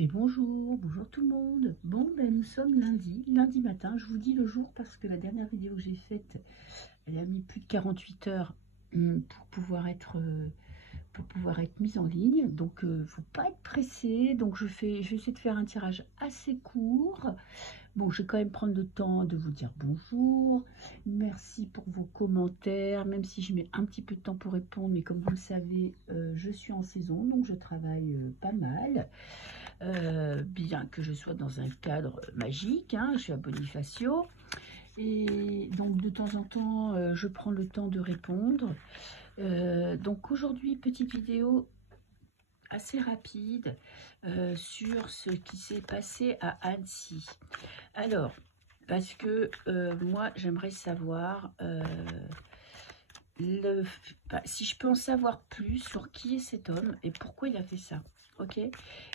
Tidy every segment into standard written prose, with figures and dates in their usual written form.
Et bonjour, bonjour tout le monde. Bon, ben nous sommes lundi matin. Je vous dis le jour parce que la dernière vidéo que j'ai faite, elle a mis plus de 48 heures pour pouvoir être mise en ligne. Donc, faut pas être pressé. Donc, je vais essayer de faire un tirage assez court. Bon, je vais quand même prendre le temps de vous dire bonjour. Merci pour vos commentaires, même si je mets un petit peu de temps pour répondre. Mais comme vous le savez, je suis en saison, donc je travaille pas mal. Bien que je sois dans un cadre magique, hein, je suis à Bonifacio. Et donc de temps en temps, je prends le temps de répondre. Donc aujourd'hui, petite vidéo assez rapide sur ce qui s'est passé à Annecy. Alors, parce que moi, j'aimerais savoir si je peux en savoir plus sur qui est cet homme et pourquoi il a fait ça. Ok?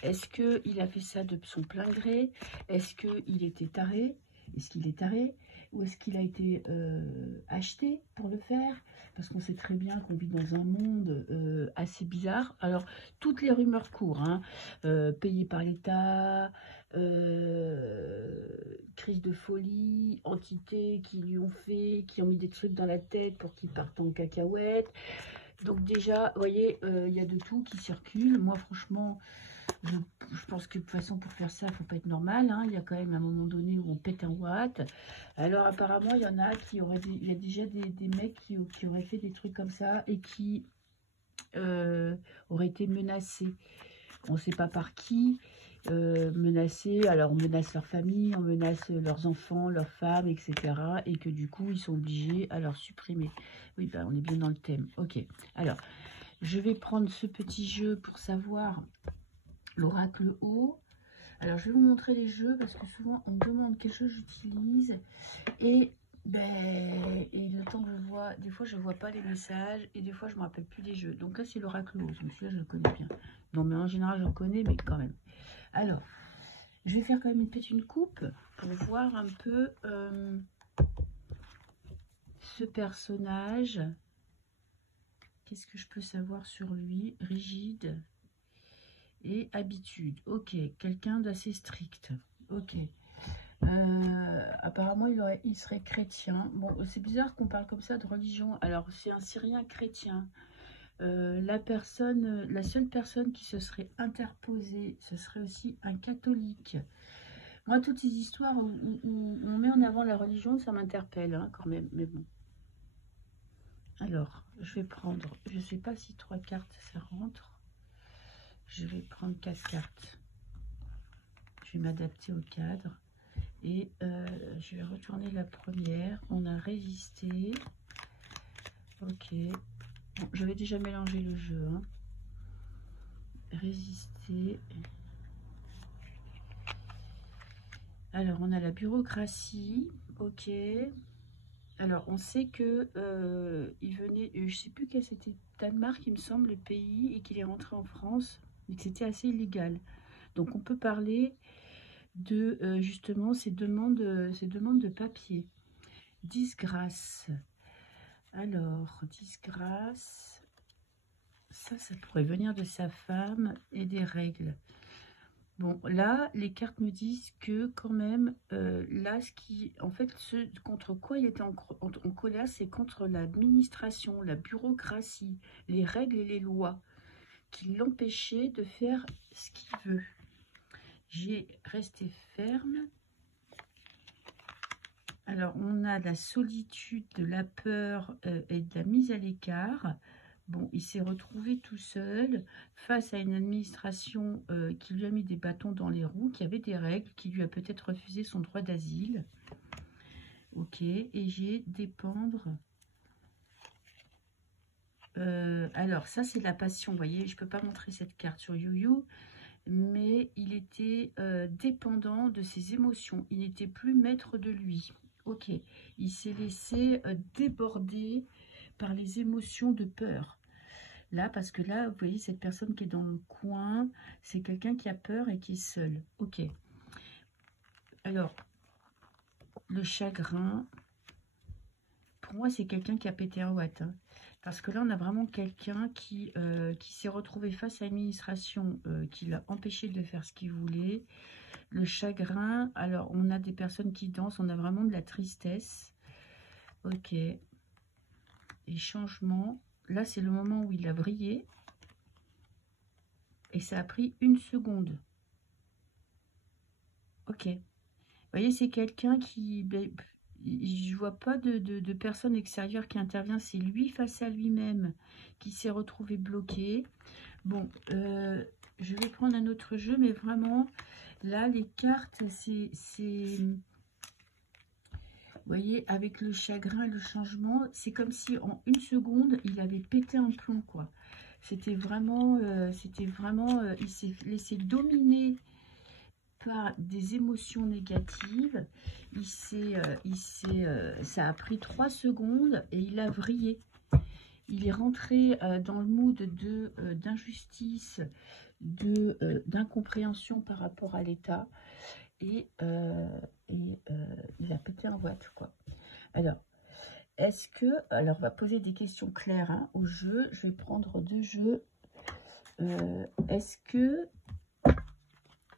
Est-ce qu'il a fait ça de son plein gré? Est-ce qu'il était taré? Est-ce qu'il est taré? Ou est-ce qu'il a été acheté pour le faire? Parce qu'on sait très bien qu'on vit dans un monde assez bizarre. Alors, toutes les rumeurs courent, hein. Payé par l'État, crise de folie, entités qui lui ont fait, qui ont mis des trucs dans la tête pour qu'il parte en cacahuète. Donc déjà, vous voyez, il y a de tout qui circule. Moi, franchement, je pense que de toute façon, pour faire ça, il ne faut pas être normal, hein. Il y a quand même un moment donné où on pète un watt. Alors apparemment, il y en a qui auraient il y a déjà des mecs qui auraient fait des trucs comme ça et qui auraient été menacés. On ne sait pas par qui. Menacés, alors on menace leur famille, on menace leurs enfants, leurs femmes, etc. Et que du coup, ils sont obligés à leur supprimer. Oui, ben, on est bien dans le thème. Ok, alors, je vais prendre ce petit jeu pour savoir l'oracle haut. Alors, je vais vous montrer les jeux parce que souvent, on me demande quel jeu j'utilise. Et, et le temps que je vois, des fois, je ne vois pas les messages et des fois, je ne me rappelle plus des jeux. Donc là, c'est l'oracle haut. Celui-là, je le connais bien. Non, mais en général, je le connais, mais quand même. Alors, je vais faire quand même peut-être une coupe pour voir un peu ce personnage. Qu'est-ce que je peux savoir sur lui? Rigide et habitude. Ok, quelqu'un d'assez strict. Ok. Apparemment, il serait chrétien. Bon, c'est bizarre qu'on parle comme ça de religion. Alors, c'est un Syrien chrétien. La seule personne qui se serait interposée, ce serait aussi un catholique. Moi, toutes ces histoires où on met en avant la religion, ça m'interpelle, hein, quand même. Mais bon. Alors, je vais prendre, je ne sais pas si 3 cartes, ça rentre. Je vais prendre 4 cartes. Je vais m'adapter au cadre. Et je vais retourner la première. On a résisté. Ok. Bon, je vais déjà mélanger le jeu, hein. Résister. Alors, on a la bureaucratie. Ok. Alors, on sait que il venait, je ne sais plus quel c'était, Danemark, il me semble, le pays, et qu'il est rentré en France, mais que c'était assez illégal. Donc, on peut parler de justement ces demandes de papier. Disgrâce. Alors, disgrâce, ça pourrait venir de sa femme et des règles. Bon, là, les cartes me disent que quand même, là, en fait, ce contre quoi il était en colère, c'est contre l'administration, la bureaucratie, les règles et les lois qui l'empêchaient de faire ce qu'il veut. J'ai resté ferme. Alors, on a la solitude, de la peur et de la mise à l'écart. Bon, il s'est retrouvé tout seul face à une administration qui lui a mis des bâtons dans les roues, qui avait des règles, qui lui a peut-être refusé son droit d'asile. Ok, et j'ai dépendre. Alors, ça, c'est la passion. Vous voyez, je ne peux pas montrer cette carte sur YouYou, mais il était dépendant de ses émotions. Il n'était plus maître de lui. Ok, il s'est laissé déborder par les émotions de peur. Là, parce que là, vous voyez, cette personne qui est dans le coin, c'est quelqu'un qui a peur et qui est seul. Ok. Alors, le chagrin. pour moi, c'est quelqu'un qui a pété un watt. Hein. Parce que là, on a vraiment quelqu'un qui s'est retrouvé face à l'administration, qui l'a empêché de faire ce qu'il voulait. Le chagrin, alors on a des personnes qui dansent, on a vraiment de la tristesse. Ok. Et changement. Là, c'est le moment où il a vrillé. Et ça a pris 1 seconde. Ok. Vous voyez, c'est quelqu'un qui... Je vois pas de personne extérieure qui intervient. C'est lui face à lui-même qui s'est retrouvé bloqué. Bon, je vais prendre un autre jeu, mais vraiment, là, les cartes, c'est... Vous voyez, avec le chagrin, le changement, c'est comme si en 1 seconde, il avait pété un plomb, quoi. C'était vraiment, il s'est laissé dominer par des émotions négatives. Ça a pris 3 secondes et il a vrillé. Il est rentré dans le mood d'injustice, d'incompréhension par rapport à l'État. Et il a pété un watt, quoi. Alors, est-ce que... Alors, on va poser des questions claires hein, au jeu. Je vais prendre 2 jeux. Est-ce que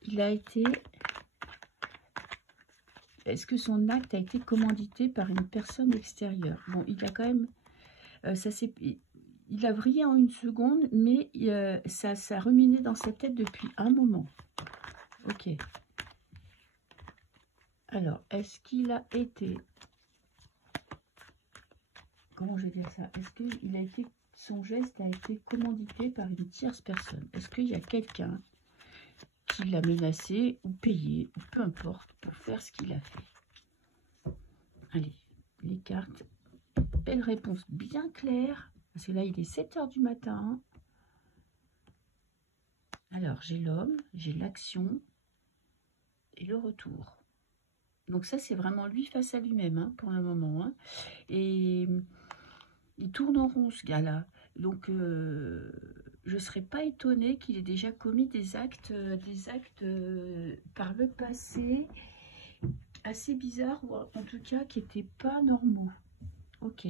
il a été... Est-ce que son acte a été commandité par une personne extérieure? Bon, il a quand même... il a vrillé en 1 seconde, mais ça ruminait dans sa tête depuis un moment. Ok. Alors, est-ce qu'il a été... Comment je vais dire ça? Est-ce qu'il a été... Son geste a été commandité par une tierce personne? Est-ce qu'il y a quelqu'un qui l'a menacé ou payé, ou peu importe, pour faire ce qu'il a fait? Allez, les cartes. Belle réponse bien claire. Parce que là, il est 7 h du matin. Alors, j'ai l'homme, j'ai l'action et le retour. Donc ça, c'est vraiment lui face à lui-même hein, pour le moment. Hein. Et il tourne en rond, ce gars-là. Donc, je ne serais pas étonnée qu'il ait déjà commis des actes par le passé assez bizarres, ou en tout cas qui n'étaient pas normaux. Ok.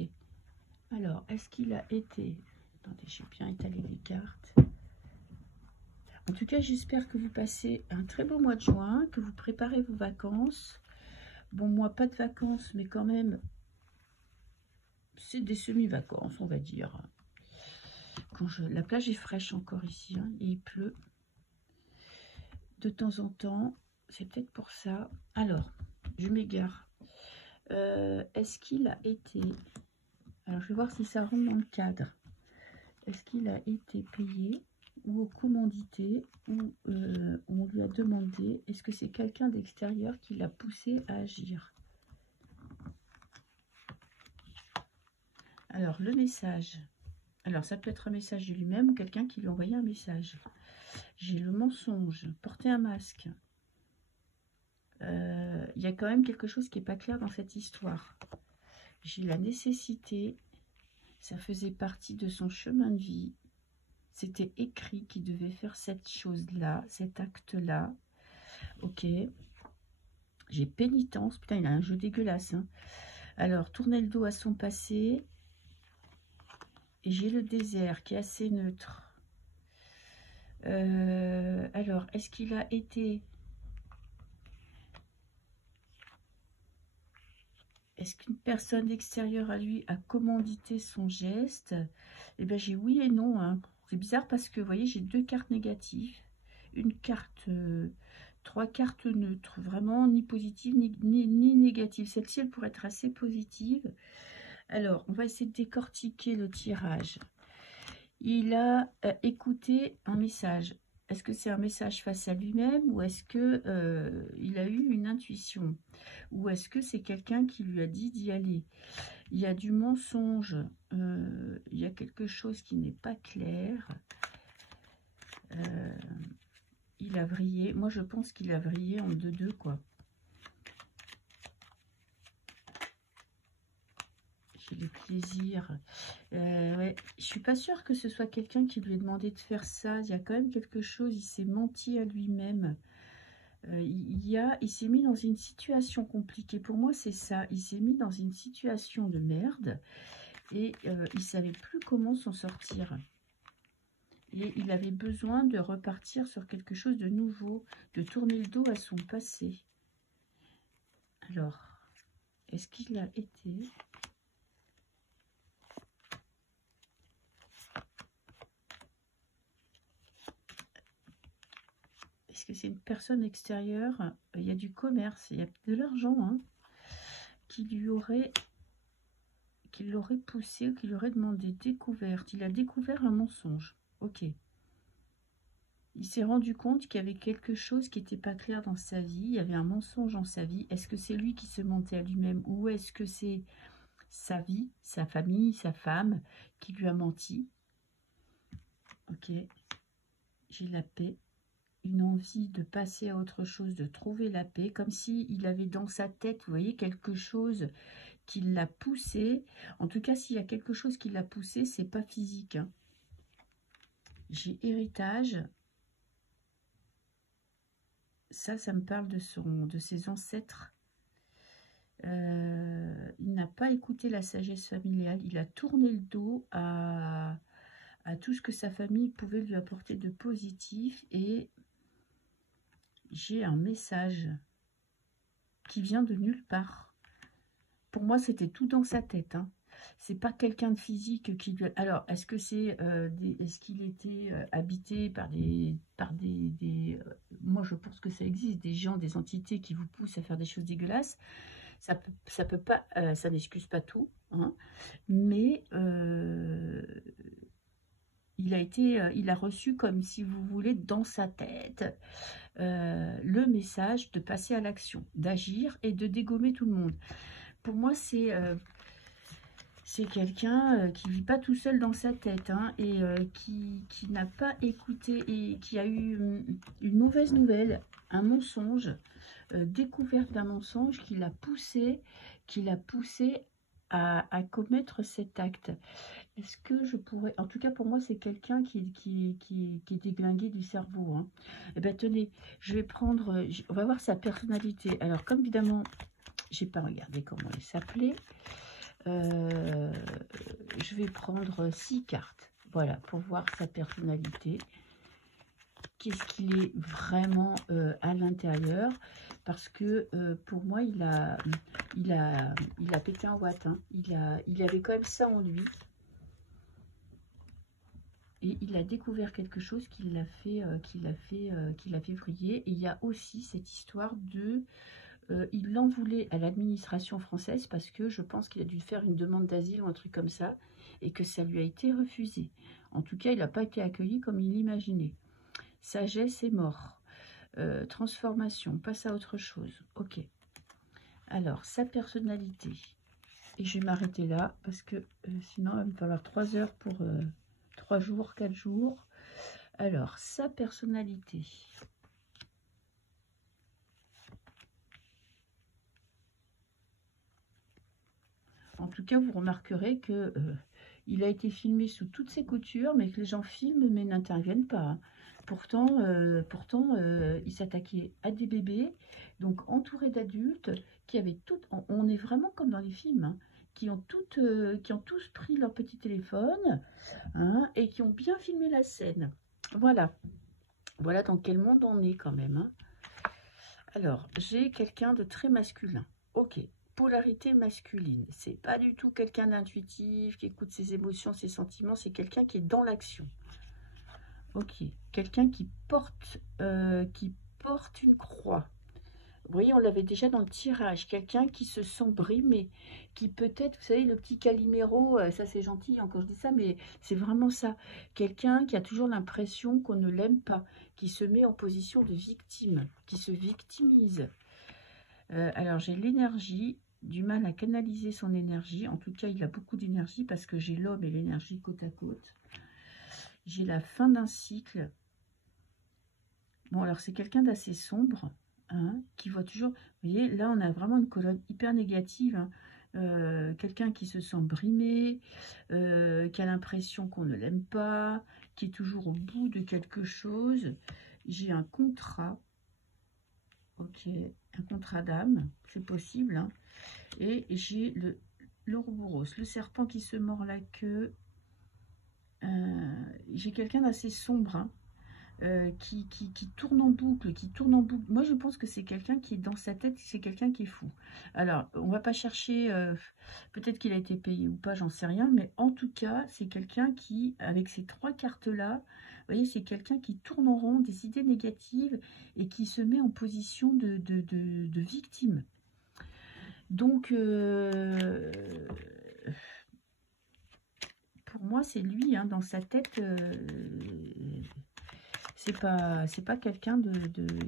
Alors, est-ce qu'il a été... Attendez, j'ai bien étalé les cartes. En tout cas, j'espère que vous passez un très beau mois de juin, que vous préparez vos vacances. Bon, moi, pas de vacances, mais quand même, c'est des semi-vacances, on va dire. La plage est fraîche encore ici, hein, et il pleut de temps en temps. C'est peut-être pour ça. Alors, je m'égare. Est-ce qu'il a été... Alors, je vais voir si ça rentre dans le cadre. Est-ce qu'il a été payé ou commandité ou on lui a demandé? Est-ce que c'est quelqu'un d'extérieur qui l'a poussé à agir? Alors, le message. Alors, ça peut être un message de lui-même ou quelqu'un qui lui a envoyé un message. J'ai le mensonge, porter un masque. Il y a quand même quelque chose qui n'est pas clair dans cette histoire. J'ai la nécessité, ça faisait partie de son chemin de vie. C'était écrit qu'il devait faire cette chose-là, cet acte-là. Ok. J'ai pénitence. Putain, il a un jeu dégueulasse. Hein. Alors, tourner le dos à son passé. Et j'ai le désert qui est assez neutre. Alors, est-ce qu'il a été... Est-ce qu'une personne extérieure à lui a commandité son geste? Eh bien, j'ai oui et non. Hein. C'est bizarre parce que, vous voyez, j'ai 2 cartes négatives. Une carte... 3 cartes neutres. Vraiment, ni positive ni négative. Celle-ci, elle pourrait être assez positive. Alors, on va essayer de décortiquer le tirage. Il a écouté un message. Est-ce que c'est un message face à lui-même ou est-ce que il a eu une intuition? Ou est-ce que c'est quelqu'un qui lui a dit d'y aller? Il y a du mensonge. Il y a quelque chose qui n'est pas clair. Il a vrillé. Moi, je pense qu'il a vrillé en 2-2, quoi. J'ai le plaisir. Ouais. Je suis pas sûre que ce soit quelqu'un qui lui ait demandé de faire ça. Il y a quand même quelque chose. Il s'est menti à lui-même. il s'est mis dans une situation compliquée. Pour moi, c'est ça. Il s'est mis dans une situation de merde et il savait plus comment s'en sortir. Et il avait besoin de repartir sur quelque chose de nouveau, de tourner le dos à son passé. Alors, est-ce qu'il a été... Est-ce que c'est une personne extérieure? Il y a du commerce, il y a de l'argent hein, qui l'aurait poussé, qui lui aurait demandé découverte. Il a découvert un mensonge. Ok. Il s'est rendu compte qu'il y avait quelque chose qui n'était pas clair dans sa vie. Il y avait un mensonge dans sa vie. Est-ce que c'est lui qui se mentait à lui-même ou est-ce que c'est sa vie, sa famille, sa femme qui lui a menti? Ok. J'ai la paix. Une envie de passer à autre chose, de trouver la paix, comme s'il avait dans sa tête, vous voyez, quelque chose qui l'a poussé. En tout cas, s'il y a quelque chose qui l'a poussé, c'est pas physique. Hein. J'ai héritage. Ça me parle de ses ancêtres. Il n'a pas écouté la sagesse familiale. Il a tourné le dos à tout ce que sa famille pouvait lui apporter de positif. Et j'ai un message qui vient de nulle part. Pour moi, c'était tout dans sa tête. Hein. C'est pas quelqu'un de physique qui lui... Alors, est-ce que c'est... est-ce qu'il était habité par moi, je pense que ça existe, des gens, des entités qui vous poussent à faire des choses dégueulasses. Ça peut pas... ça n'excuse pas tout. Hein, mais... il a reçu, comme si vous voulez, dans sa tête, le message de passer à l'action, d'agir et de dégommer tout le monde. Pour moi, c'est quelqu'un qui vit pas tout seul dans sa tête hein, et qui n'a pas écouté et qui a eu une mauvaise nouvelle, un mensonge, découverte d'un mensonge qui l'a poussé à commettre cet acte. Est-ce que je pourrais... En tout cas, pour moi, c'est quelqu'un qui est déglingué du cerveau. Hein. Eh bien, tenez, je vais prendre... On va voir sa personnalité. Alors, comme évidemment, j'ai pas regardé comment il s'appelait. Je vais prendre 6 cartes. Voilà, pour voir sa personnalité. Qu'est-ce qu'il est vraiment à l'intérieur. Parce que pour moi, il a pété un watt. Hein. Il avait quand même ça en lui. Et il a découvert quelque chose qui l'a fait vriller. Et il y a aussi cette histoire de... il en voulait à l'administration française parce que je pense qu'il a dû faire une demande d'asile ou un truc comme ça. Et que ça lui a été refusé. En tout cas, il n'a pas été accueilli comme il l'imaginait. Sagesse et mort. Transformation, passe à autre chose. Ok. Alors, sa personnalité. Et je vais m'arrêter là parce que sinon, il va me falloir 3 heures pour... 3 jours, 4 jours. Alors, sa personnalité. En tout cas, vous remarquerez que il a été filmé sous toutes ses coutures, mais que les gens filment mais n'interviennent pas. Hein. Pourtant, il s'attaquait à des bébés, donc entourés d'adultes, qui avaient tout... On est vraiment comme dans les films, hein, qui ont tous pris leur petit téléphone hein, et qui ont bien filmé la scène. Voilà. Voilà dans quel monde on est quand même. Hein. Alors, j'ai quelqu'un de très masculin. Ok. Polarité masculine. C'est pas du tout quelqu'un d'intuitif, qui écoute ses émotions, ses sentiments. C'est quelqu'un qui est dans l'action. Ok. Quelqu'un qui porte une croix. Vous voyez, on l'avait déjà dans le tirage. Quelqu'un qui se sent brimé, qui peut-être, vous savez, le petit Calimero, ça c'est gentil hein, quand je dis ça, mais c'est vraiment ça. Quelqu'un qui a toujours l'impression qu'on ne l'aime pas, qui se met en position de victime, qui se victimise. Alors j'ai l'énergie, du mal à canaliser son énergie. En tout cas, il a beaucoup d'énergie parce que j'ai l'homme et l'énergie côte à côte. J'ai la fin d'un cycle. Bon, alors c'est quelqu'un d'assez sombre. Hein, qui voit toujours, vous voyez, là on a vraiment une colonne hyper négative, hein, quelqu'un qui se sent brimé, qui a l'impression qu'on ne l'aime pas, qui est toujours au bout de quelque chose. J'ai un contrat, Ok, un contrat d'âme, c'est possible. Hein. Et j'ai l'Ouroboros, le serpent qui se mord la queue. J'ai quelqu'un d'assez sombre, hein, qui tourne en boucle, qui tourne en boucle. Moi, je pense que c'est quelqu'un qui est dans sa tête, c'est quelqu'un qui est fou. Alors, on va pas chercher, peut-être qu'il a été payé ou pas, j'en sais rien, mais en tout cas, c'est quelqu'un qui, avec ces trois cartes-là, vous voyez, c'est quelqu'un qui tourne en rond, des idées négatives et qui se met en position de victime. Donc, pour moi, c'est lui, hein, dans sa tête. C'est pas quelqu'un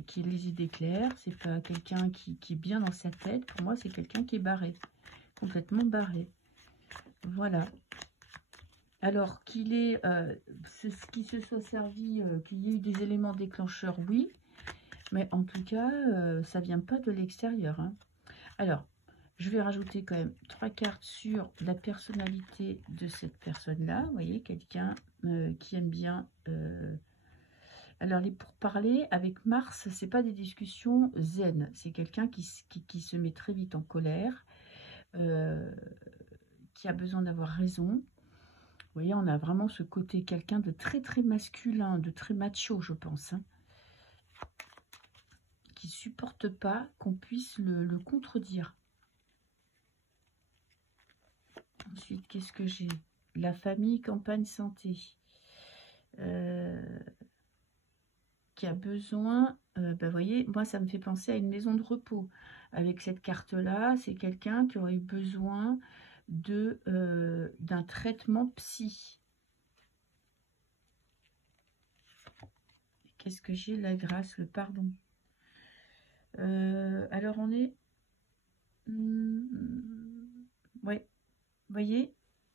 qui a les idées claires, c'est pas quelqu'un qui est bien dans sa tête. Pour moi, c'est quelqu'un qui est barré, complètement barré. Voilà. Alors qu'il est, qui se soit servi, qu'il y ait eu des éléments déclencheurs, oui, mais en tout cas, ça vient pas de l'extérieur. Hein. Alors, je vais rajouter quand même 3 cartes sur la personnalité de cette personne-là. Vous voyez, quelqu'un qui aime bien. Alors, les pourparlers avec Mars, c'est pas des discussions zen. C'est quelqu'un qui se met très vite en colère, qui a besoin d'avoir raison. Vous voyez, on a vraiment ce côté quelqu'un de très très masculin, de très macho, je pense. Hein, qui supporte pas qu'on puisse le contredire. Ensuite, qu'est-ce que j'ai? La famille, campagne, santé. Qui a besoin, vous voyez, moi ça me fait penser à une maison de repos. Avec cette carte-là, c'est quelqu'un qui aurait eu besoin d'un traitement psy. Qu'est-ce que j'ai? La grâce, le pardon. Alors on est... ouais, vous voyez,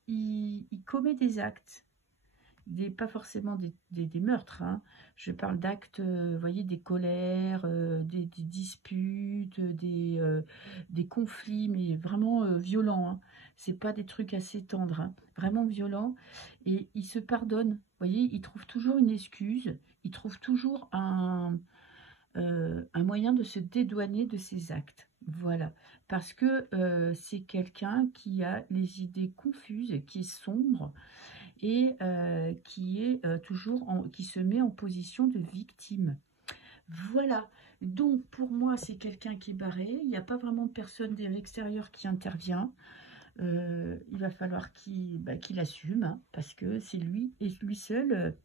il commet des actes. Pas forcément des meurtres, hein. Je parle d'actes, voyez, des colères, des disputes, des conflits, mais vraiment violents. Hein. C'est pas des trucs assez tendres, hein. Vraiment violents. Et il se pardonne, vous voyez, il trouve toujours une excuse, il trouve toujours un moyen de se dédouaner de ses actes. Voilà, parce que c'est quelqu'un qui a les idées confuses, qui est sombre, et qui est qui se met en position de victime. Voilà, donc pour moi c'est quelqu'un qui est barré, il n'y a pas vraiment de personne de l'extérieur qui intervient. Il va falloir qu'il assume, hein, parce que c'est lui et lui seul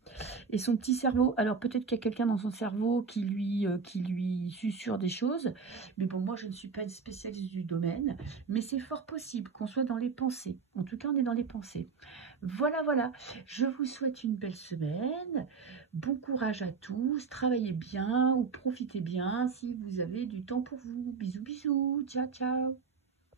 et son petit cerveau. Alors peut-être qu'il y a quelqu'un dans son cerveau qui lui susurre des choses, mais bon, moi je ne suis pas une spécialiste du domaine, mais c'est fort possible qu'on soit dans les pensées. En tout cas, on est dans les pensées. Voilà, voilà, je vous souhaite une belle semaine, bon courage à tous, travaillez bien ou profitez bien si vous avez du temps pour vous. Bisous, bisous, ciao, ciao.